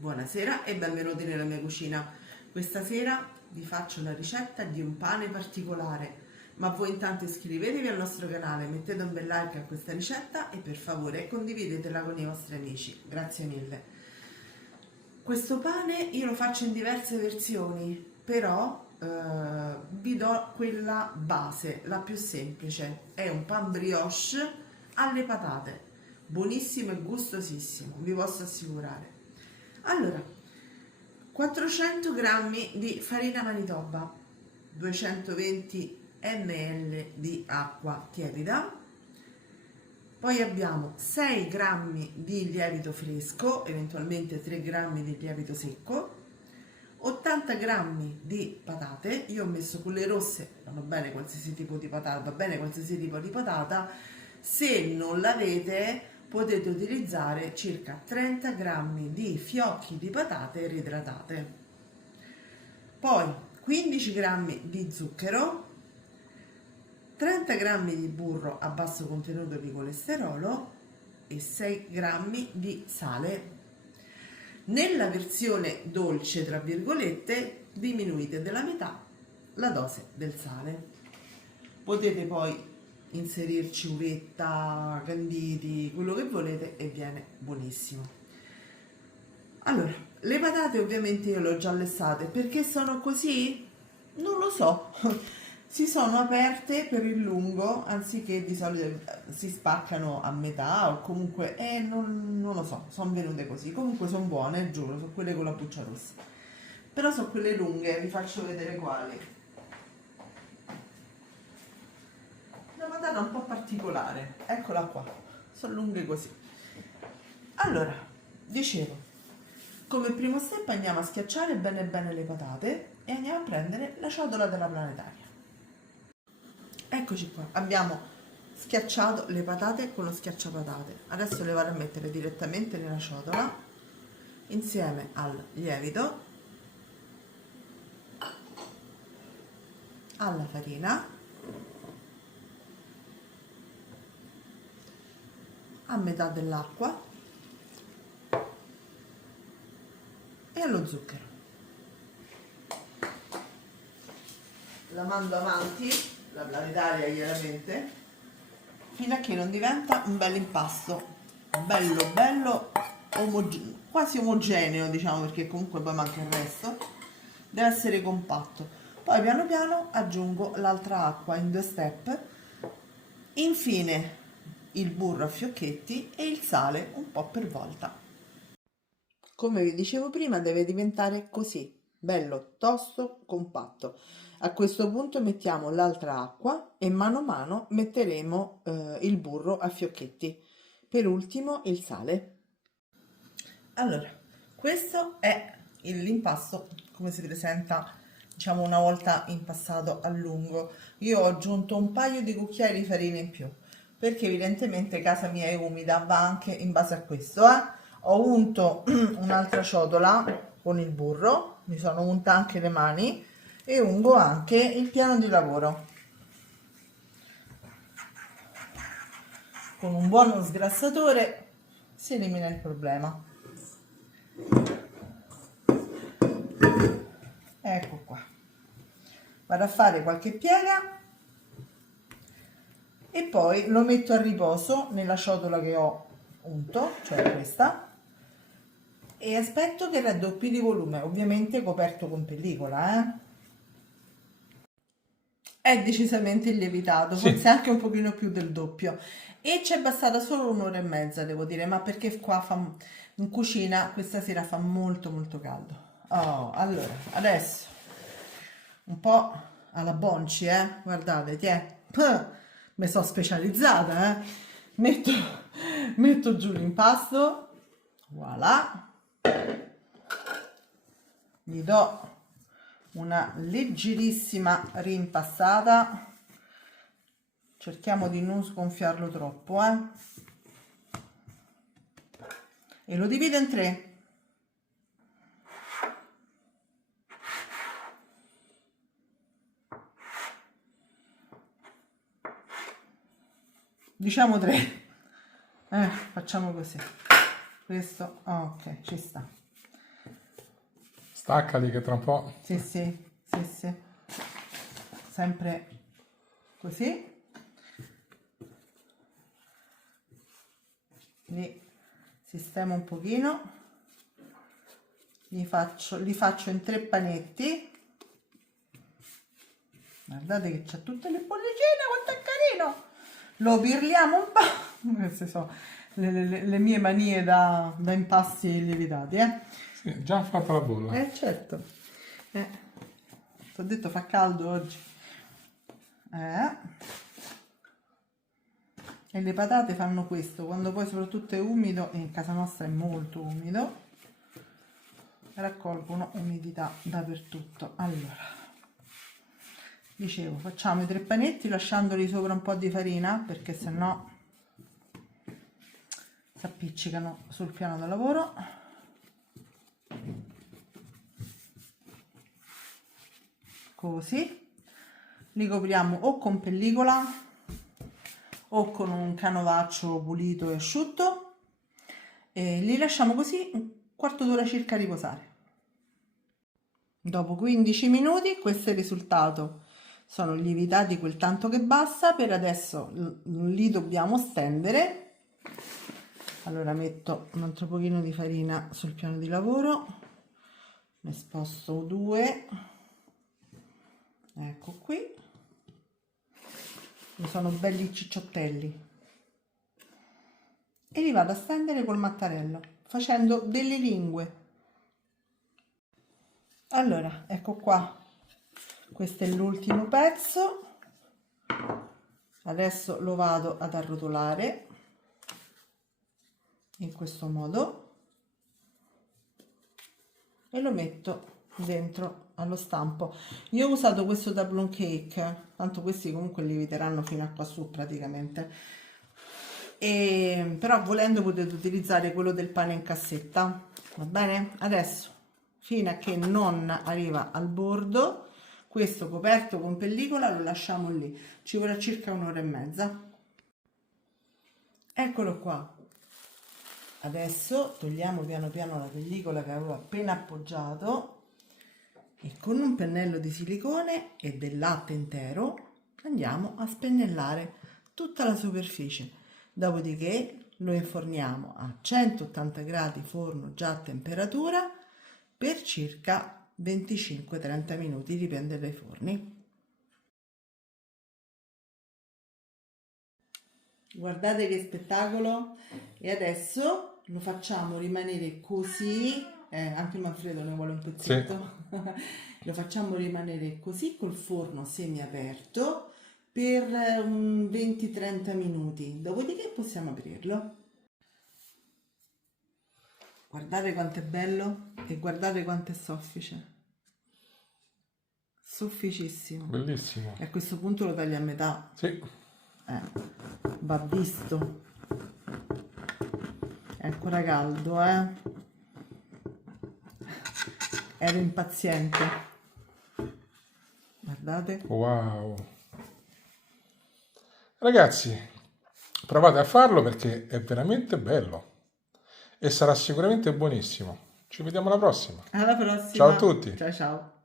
Buonasera e benvenuti nella mia cucina. Questa sera vi faccio la ricetta di un pane particolare, ma voi intanto iscrivetevi al nostro canale, mettete un bel like a questa ricetta e per favore condividetela con i vostri amici. Grazie mille. Questo pane io lo faccio in diverse versioni, però vi do quella base, la più semplice. È un pan brioche alle patate, buonissimo e gustosissimo, vi posso assicurare. Allora, 400 g di farina Manitoba, 220 ml di acqua tiepida, poi abbiamo 6 g di lievito fresco, eventualmente 3 g di lievito secco, 80 g di patate. Io ho messo quelle rosse, vanno bene qualsiasi tipo di patata, va bene qualsiasi tipo di patata. Se non l'avete potete utilizzare circa 30 g di fiocchi di patate reidratate, poi 15 g di zucchero, 30 g di burro a basso contenuto di colesterolo e 6 g di sale. Nella versione dolce, tra virgolette, diminuite della metà la dose del sale. Potete poi inserirci uvetta, canditi, quello che volete e viene buonissimo. Allora, le patate ovviamente io le ho già lessate. Perché sono così? Non lo so. Si sono aperte per il lungo, anziché di solito si spaccano a metà o comunque non lo so, sono venute così. Comunque sono buone, giuro, sono quelle con la buccia rossa. Però sono quelle lunghe, vi faccio vedere quali. Una patata un po' particolare, eccola qua, sono lunghe così. Allora, dicevo, come primo step andiamo a schiacciare bene bene le patate e andiamo a prendere la ciotola della planetaria. Eccoci qua, abbiamo schiacciato le patate con lo schiacciapatate. Adesso le vado a mettere direttamente nella ciotola insieme al lievito, alla farina, a metà dell'acqua e allo zucchero. La mando avanti, la planetaria chiaramente, fino a che non diventa un bel impasto, bello quasi omogeneo, diciamo, perché comunque poi manca il resto, deve essere compatto. Poi piano piano aggiungo l'altra acqua in 2 step, infine il burro a fiocchetti e il sale un po' per volta. Come vi dicevo prima, deve diventare così, bello tosto, compatto. A questo punto mettiamo l'altra acqua e mano a mano metteremo il burro a fiocchetti. Per ultimo il sale. Allora, questo è l'impasto come si presenta, diciamo, una volta impastato a lungo. Io ho aggiunto un paio di cucchiai di farina in più, perché evidentemente casa mia è umida, va anche in base a questo. Ho unto un'altra ciotola con il burro, mi sono unta anche le mani e ungo anche il piano di lavoro. Con un buono sgrassatore si elimina il problema. Ecco qua. Vado a fare qualche piega e poi lo metto a riposo nella ciotola che ho unto, cioè questa, e aspetto che raddoppi di volume, ovviamente coperto con pellicola, È decisamente lievitato, Sì. forse anche un pochino più del doppio, e ci è bastata solo 1 ora e mezza, devo dire, ma perché qua in cucina questa sera fa molto molto caldo. Oh, allora, adesso un po' alla Bonci, guardate, mi sono specializzata, metto giù l'impasto, voilà, gli do una leggerissima rimpassata, cerchiamo di non sgonfiarlo troppo, e lo divido in 3. Diciamo 3. Facciamo così. Questo, ok, ci sta. Staccali che tra un po'. Sì, sì, sì, sì. Sempre così. Li sistemo un pochino. Li faccio in 3 panetti. Guardate che c'ha tutte le bollicine, quanto è carino! Lo pirliamo un po'. Queste sono le mie manie da impasti lievitati, Sì, già fatta la bolla. certo. Ti ho detto fa caldo oggi. E le patate fanno questo, quando poi soprattutto è umido, e in casa nostra è molto umido, raccolgono umidità dappertutto. Allora, dicevo, facciamo i 3 panetti lasciandoli sopra un po' di farina, perché sennò si appiccicano sul piano da lavoro. Così. Li copriamo o con pellicola o con un canovaccio pulito e asciutto e li lasciamo così un quarto d'ora circa a riposare. Dopo 15 minuti questo è il risultato. Sono lievitati quel tanto che basta. Per adesso li dobbiamo stendere. Allora metto un altro pochino di farina sul piano di lavoro, ne sposto 2, ecco qui, sono belli cicciottelli, e li vado a stendere col mattarello facendo delle lingue. Allora, ecco qua, questo è l'ultimo pezzo. Adesso lo vado ad arrotolare in questo modo e lo metto dentro allo stampo. Io ho usato questo da plum cake, tanto questi comunque lieviteranno fino a qua su praticamente, però volendo potete utilizzare quello del pane in cassetta, va bene? Adesso, fino a che non arriva al bordo, questo coperto con pellicola lo lasciamo lì, ci vorrà circa 1 ora e mezza. Eccolo qua. Adesso togliamo piano piano la pellicola che avevo appena appoggiato e con un pennello di silicone e del latte intero andiamo a spennellare tutta la superficie. Dopodiché lo inforniamo a 180 gradi forno già a temperatura per circa 25-30 minuti, dipende dai forni. Guardate che spettacolo! E adesso lo facciamo rimanere così, anche Manfredo ne vuole un pezzetto, sì. Lo facciamo rimanere così col forno semiaperto per un 20-30 minuti, dopodiché possiamo aprirlo. Guardate quanto è bello e guardate quanto è soffice, sofficissimo, Bellissimo. E a questo punto lo taglio a metà. Sì. Va visto. È ancora caldo, ero impaziente. Guardate. Wow. Ragazzi, provate a farlo perché è veramente bello e sarà sicuramente buonissimo. Ci vediamo alla prossima. Alla prossima. Ciao a tutti. Ciao ciao.